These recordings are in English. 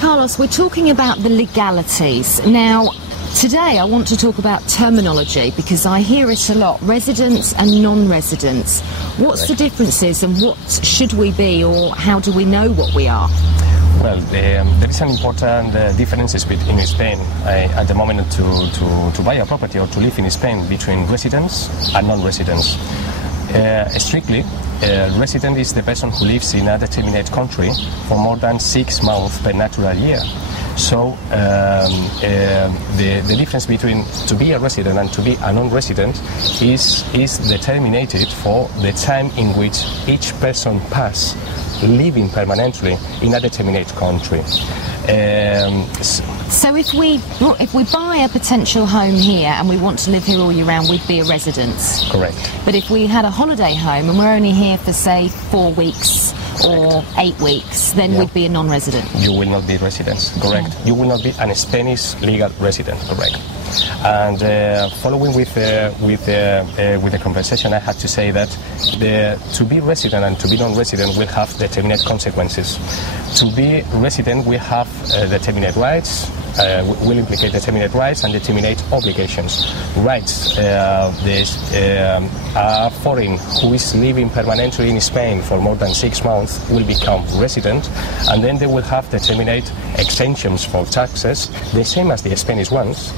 Carlos, we're talking about the legalities. Now, today I want to talk about terminology because I hear it a lot, residents and non-residents. What's the differences and what should we be, or how do we know what we are? Well, there is an important differences in Spain at the moment to buy a property or to live in Spain between residents and non-residents. Strictly, resident is the person who lives in a determinate country for more than 6 months per natural year. So the difference between to be a resident and to be a non-resident is determined for the time in which each person passes living permanently in a determinate country. So if we buy a potential home here and we want to live here all year round, we'd be a resident? Correct. But if we had a holiday home and we're only here for, say, 4 weeks or 8 weeks, then we'd be a non-resident? You will not be residents, correct. You will not be a Spanish legal resident, correct. And following with the conversation, I had to say that to be resident and to be non-resident will have determinate consequences. To be resident, we have determinate rights, will implicate determinate rights and determinate obligations. Rights, a foreign who is living permanently in Spain for more than 6 months will become resident, and then they will have determinate exemptions for taxes, the same as the Spanish ones,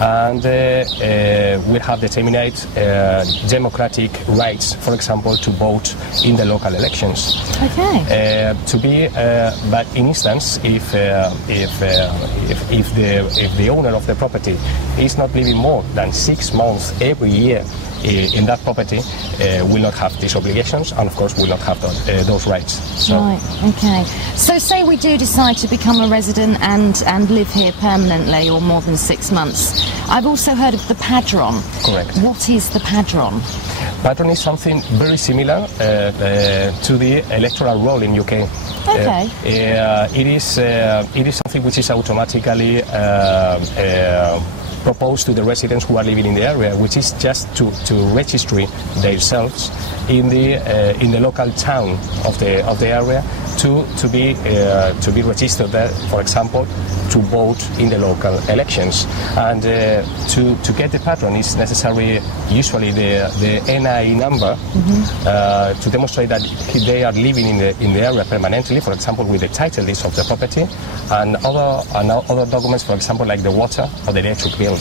and we have determined democratic rights, for example, to vote in the local elections. Okay. But in instance, if the owner of the property is not living more than 6 months every year in that property, will not have these obligations, and of course will not have those rights. So. Right, okay. So say we do decide to become a resident and live here permanently or more than 6 months. I've also heard of the padron. Correct. What is the padron? Padron is something very similar to the electoral roll in UK. Okay. It is something which is automatically proposed to the residents who are living in the area, which is just to register themselves in the local town of the area to be registered there, for example, to vote in the local elections. And to get the patron is necessary usually the NI number to demonstrate that they are living in the area permanently, for example with the title deeds of the property, and other documents, for example like the water or the electric bills.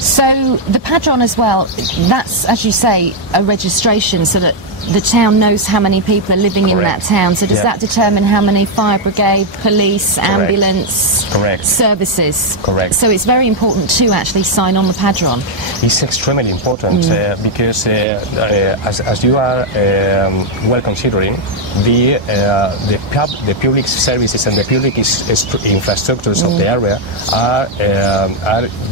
So the padron as well, that's, as you say, a registration so that the town knows how many people are living in that town. So does that determine how many fire brigade, police, ambulance services? Correct. So it's very important to actually sign on the padron. It's extremely important because as you are well considering, the public services and the public infrastructures of the area are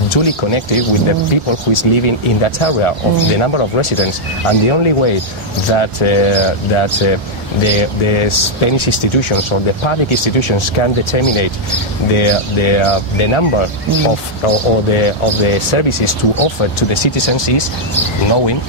duly connected with the people who is living in that area, of the number of residents, and the only way that the Spanish institutions or the public institutions can determine the number of the services to offer to the citizens is knowing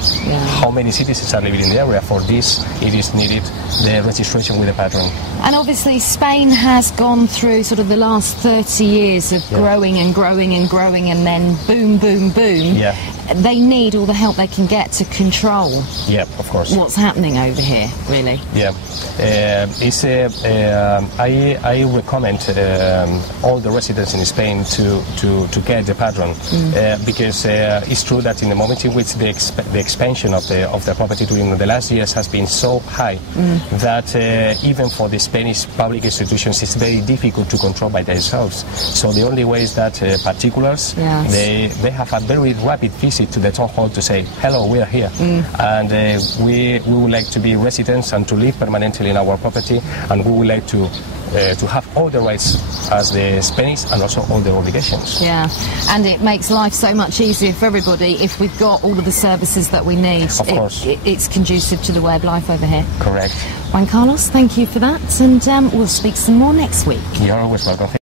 how many citizens are living in the area. For this, it is needed the registration with the patron. And obviously Spain has gone through sort of the last 30 years of growing and growing and growing, and then boom, boom, boom. Yeah. They need all the help they can get to control of course. What's happening over here, really. Yeah. I recommend all the residents in Spain to get the padron because it's true that in the moment in which the expansion of the property during the last years has been so high that even for the Spanish public institutions it's very difficult to control by themselves. So the only way is that particulars, they have a very rapid visit to the town hall to say, hello, we are here, and we would like to be residents and to live permanently in our property, and we would like to have all the rights as the Spanish and also all the obligations. Yeah, and it makes life so much easier for everybody if we've got all of the services that we need. Of course. It's conducive to the way of life over here. Correct. Juan Carlos, thank you for that, and we'll speak some more next week. You're always welcome.